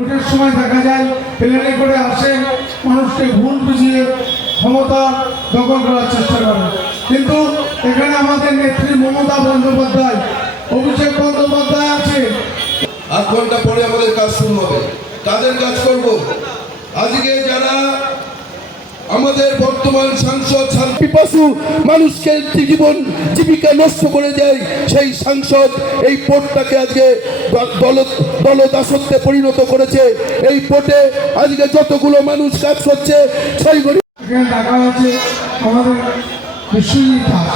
ভোটের সময় দেখা যায় প্লেনে করে আসে, মানুষকে ভুল বুঝিয়ে ক্ষমতা দখল করার চেষ্টা করে। কিন্তু এখানে আমাদের নেত্রী মমতা বন্দ্যোপাধ্যায়, অভিষেক বন্দ্যোপাধ্যায় আছে। 8 ঘন্টা পরে আমাদের কাজ শুরু হবে। কাদের কাজ করব? আজকে যারা আমাদের বর্তমান সাংসদ পিপাসু মানুষকে জীবন জীবিকা নষ্ট করে দেয়, সেই সাংসদ এই পোর্টটাকে আজকে দলদাসত্বে পরিণত করেছে। এই পোর্টে আজকে যতগুলো মানুষ কাজ করছে সেইগুলি এখানে দেখা হচ্ছে আমাদের বিশ্বজিৎ দাস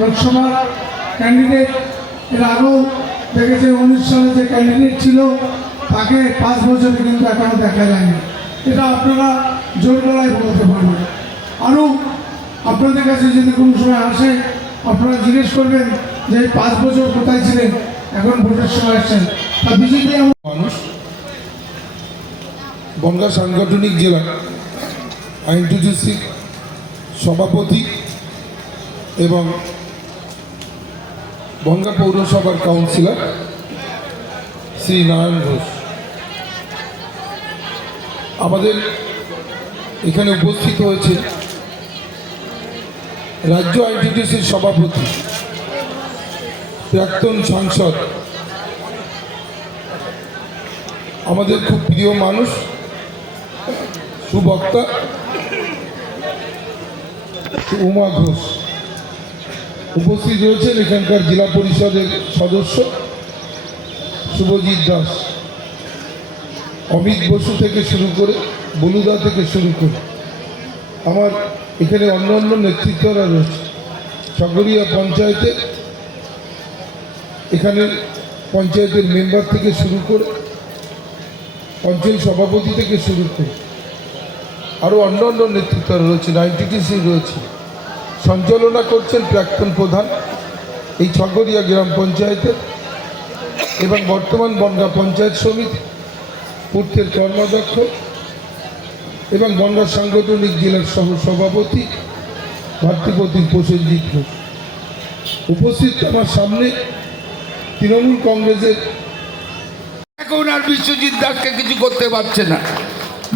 লোকসভার ক্যান্ডিডেট। এর আগেও দেখেছে 19 সালে যে ক্যান্ডিডেট ছিল তাকে 5 বছরে কিন্তু এখনো দেখা যায়নি। এটা আপনারা জোর গলায় বলতে পারবেন। আরও আপনাদের কাছে যদি কোনো সময় আসে আপনারা জিজ্ঞেস করবেন যে 5 বছর কোথায় ছিলেন, এখন ভোটের সময় আসছেন। তা বিজেপি মানুষ বনগাঁ সাংগঠনিক জেলা আইএনটিটিউসি সভাপতি এবং বনগাঁ পৌরসভার কাউন্সিলর শ্রী নারায়ণ ঘোষ আমাদের এখানে উপস্থিত হয়েছে। রাজ্য আইএনটিটিউসির সভাপতি, প্রাক্তন সাংসদ, আমাদের খুব প্রিয় মানুষ, সুবক্তা উমা ঘোষ উপস্থিত রয়েছেন। এখানকার জেলা পরিষদের সদস্য শুভজিৎ দাস, অমিত বসু থেকে শুরু করে বলুদা থেকে শুরু করে আমার এখানে অন্যান্য নেতৃত্বরা রয়েছে। সাগরিয়া পঞ্চায়েতে এখানে পঞ্চায়েতের মেম্বার থেকে শুরু করে অঞ্চল সভাপতি থেকে শুরু করে আরও অন্যান্য নেতৃত্বরা রয়েছে, আইএনটিটিউসি রয়েছে। সঞ্চালনা করছেন প্রাক্তন প্রধান এই ছগরিয়া গ্রাম পঞ্চায়েতের এবং বর্তমান বনগাঁ পঞ্চায়েত সমিতি পূর্তের কর্মাধ্যক্ষ এবং বনগাঁ সাংগঠনিক জেলার সহ সভাপতি ভাতৃপ্রতিম প্রসেনজিৎ ঘোষ। উপস্থিত আমার সামনে তৃণমূল কংগ্রেসের। এখন আর বিশ্বজিৎ দাসকে কিছু করতে পারছে না।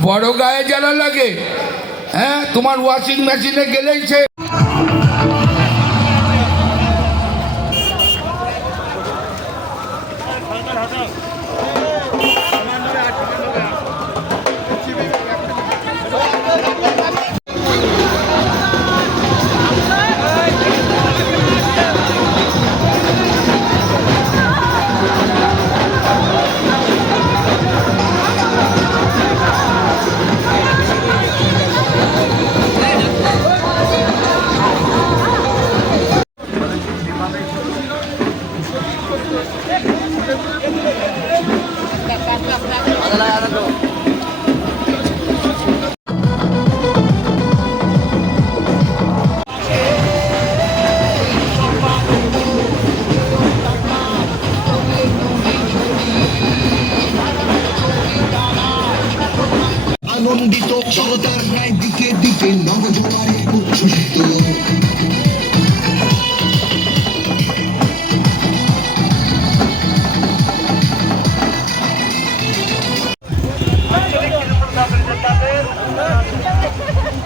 বড় গায়ে জ্বালা লাগে। হ্যাঁ, তোমার ওয়াশিং মেশিনে গেলেই সে আনন্দিত জনতার ন্যায় দিকে দিকে নবজোয়ারে উচ্ছ্বসিত।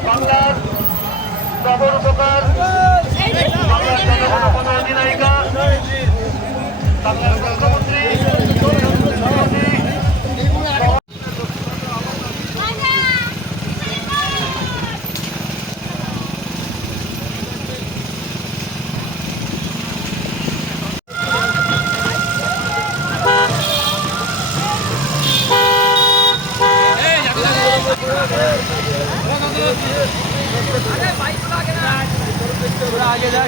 বাংলার নগর উপকার, বাংলার অধিনায়িকা, বাংলার মুখ্যমন্ত্রী आगे जा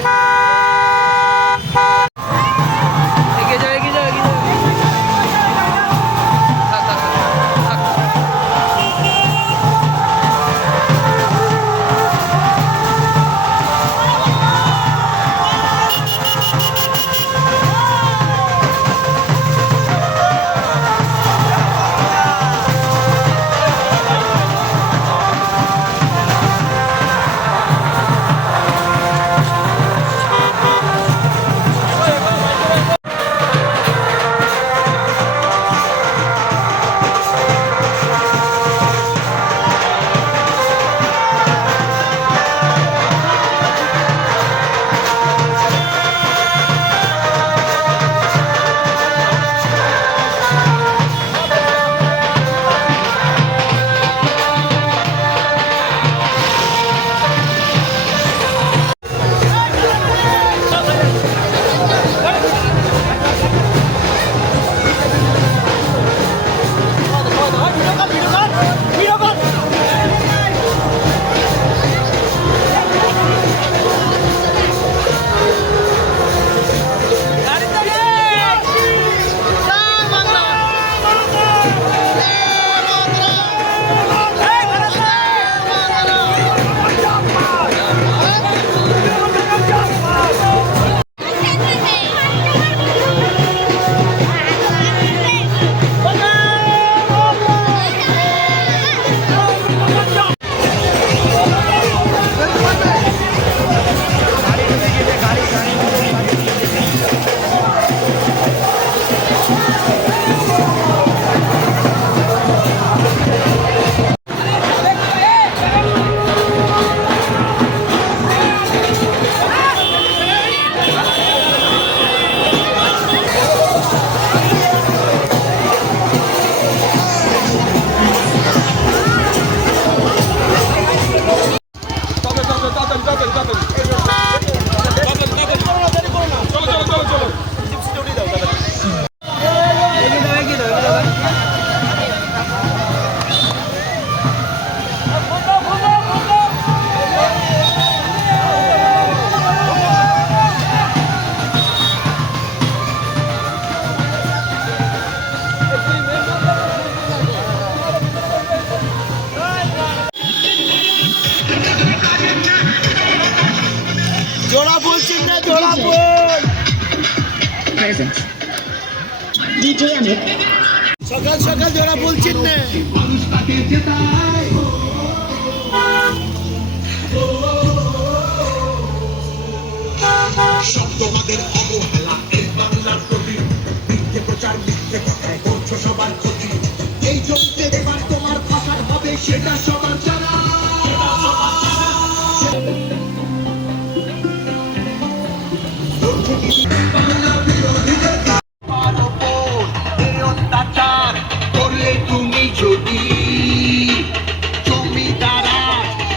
present. DJ Amit. সকাল সকাল যারা বলছেন না সব তোমাদের অবহেলা এই বাংলার প্রতি মিথ্যে প্রচার মিথ্যে কথায় করছো সবার ক্ষতি এই চলতে এবার তোমার ফাঁসার হবে সেটা সবার জানা করলে তুমি যদি জমিদারা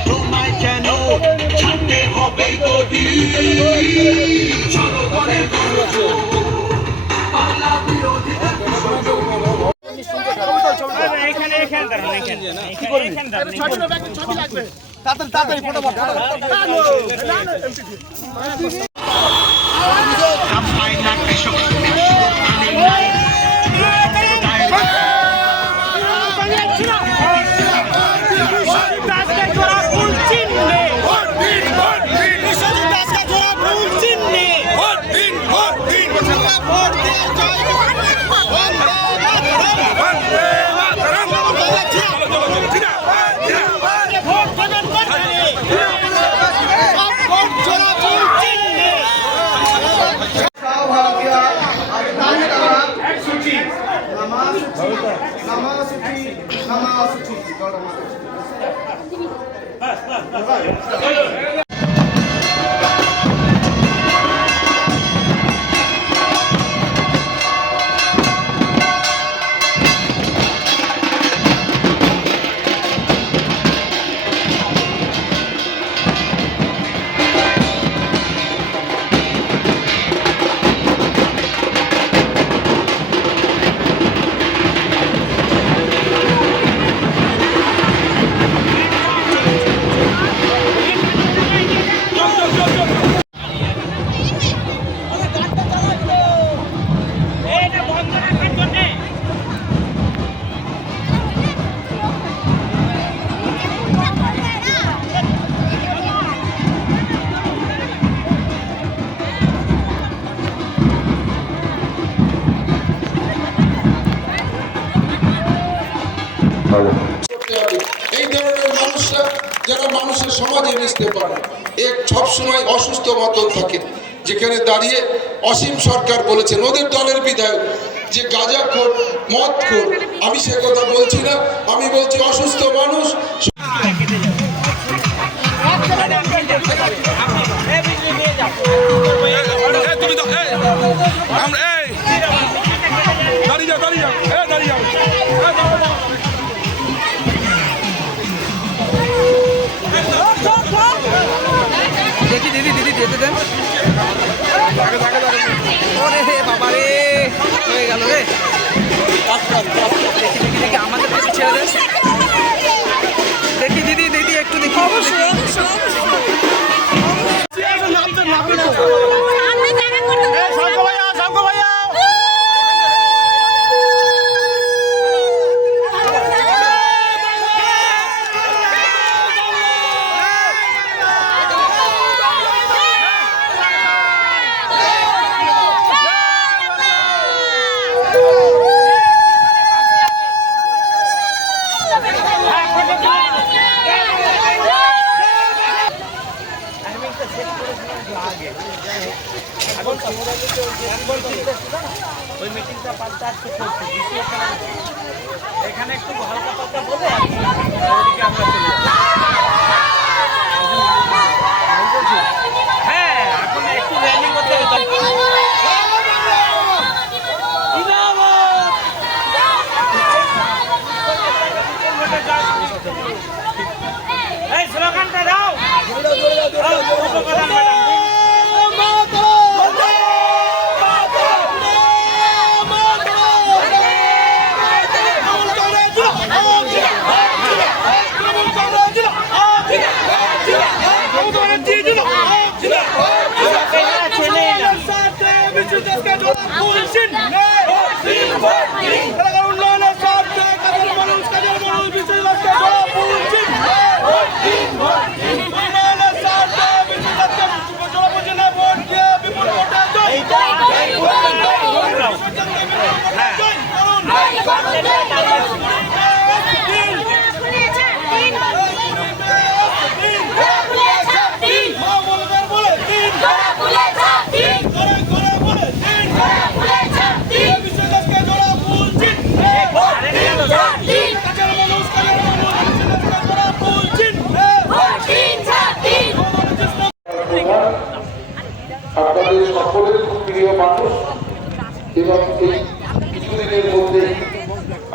তোমায় যেন ছাড়তে হবে গদি জনগণের গর্ব বাংলা বিরোধীদের তাড়াতাড়ি ফটো এই ধরনের মানুষরা যারা মানুষের সমাজে মিশতে পারে এক সবসময় অসুস্থ মতন থাকে যেখানে দাঁড়িয়ে অসীম সরকার বলেছেন ওদের দলের বিধায়ক যে গাঁজাখোর মদখোর আমি সে কথা বলছি না আমি বলছি অসুস্থ মানুষ দেখি দিদি দিদি যেতে দেন ওরে বাবা রে হয়ে গেল রে দেখি দেখি দেখি আমাদের একটু ছেড়ে দেন দেখি দিদি দিদি একটু দেখি ওই মিটিংটা পাল্টা এখানে একটু হালকা পাল্টা বলে ওদিকে আমরা চলে হ্যাঁ এখন একটু র্যালি করতে হবে এই স্লোগানটা দাও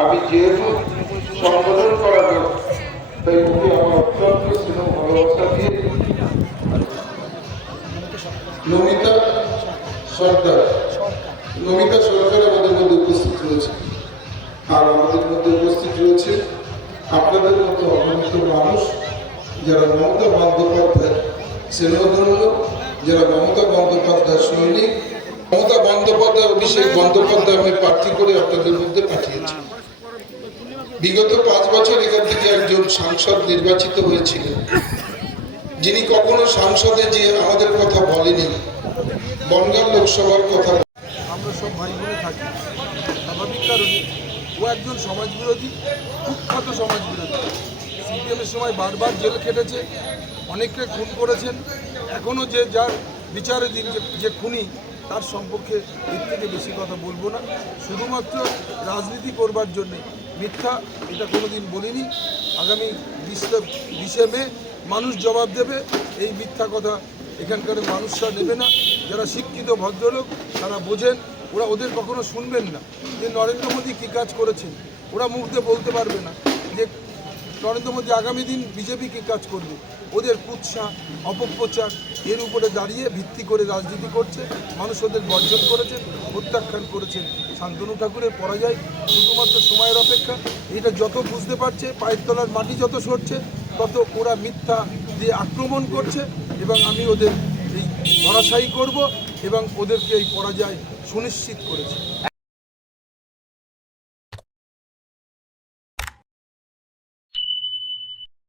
আমি যেহেতু সংবোধন করা লোক, তাই ওকে আমার অত্যন্ত স্নেহ ভালোবাসা দিয়ে নমিতা সরকার আমাদের মধ্যে উপস্থিত রয়েছে। আর আমাদের মধ্যে উপস্থিত রয়েছে আপনাদের মতো অগণিত মানুষ, যারা মমতা বন্দ্যোপাধ্যায় স্নেহধন্য, যারা মমতা বন্দ্যোপাধ্যায় সৈনিক। মমতা বন্দ্যোপাধ্যায় অভিষেক বন্দ্যোপাধ্যায় আমি প্রার্থী করে আপনাদের মধ্যে পাঠিয়েছি। বিগত 5 বছর এখান থেকে একজন সাংসদ নির্বাচিত হয়েছিলেন, যিনি কখনো সংসদে যে আমাদের কথা বলেনি, বনগাঁ লোকসভার কথা। আমরা সব ভাই বোনে থাকি, স্বাভাবিক কারণে ও একজন সমাজবিরোধী, কুখ্যাত সমাজবিরোধী। সিপিএমের সময় বারবার জেল খেটেছে, অনেককে খুন করেছেন। এখনও যে যার বিচারাধীন যে খুনি, তার সম্পর্কে এর থেকে বেশি কথা বলবো না। শুধুমাত্র রাজনীতি করবার জন্যে মিথ্যা, এটা কোনোদিন বলিনি। আগামী 20শে মে মানুষ জবাব দেবে। এই মিথ্যা কথা এখানকার মানুষরা নেবে না। যারা শিক্ষিত ভদ্রলোক তারা বোঝেন, ওদের কখনো শুনবেন না যে নরেন্দ্র মোদী কী কাজ করেছেন। ওরা মুখ দিয়ে বলতে পারবে না যে নরেন্দ্র মোদী আগামী দিন বিজেপি কী কাজ করবে। ওদের কুৎসা, অপপ্রচার এর উপরে দাঁড়িয়ে ভিত্তি করে রাজনীতি করছে। মানুষ ওদের বর্জন করেছেন, প্রত্যাখ্যান করেছেন। শান্তনু ঠাকুরের পরাজয় শুধুমাত্র সময়ের অপেক্ষা। এটা যত বুঝতে পারছে, পায়ের তলার মাটি যত সরছে, তত ওরা মিথ্যা দিয়ে আক্রমণ করছে। এবং আমি ওদের এই ধরাশায়ী করব এবং ওদেরকে এই পরাজয় সুনিশ্চিত করেছি।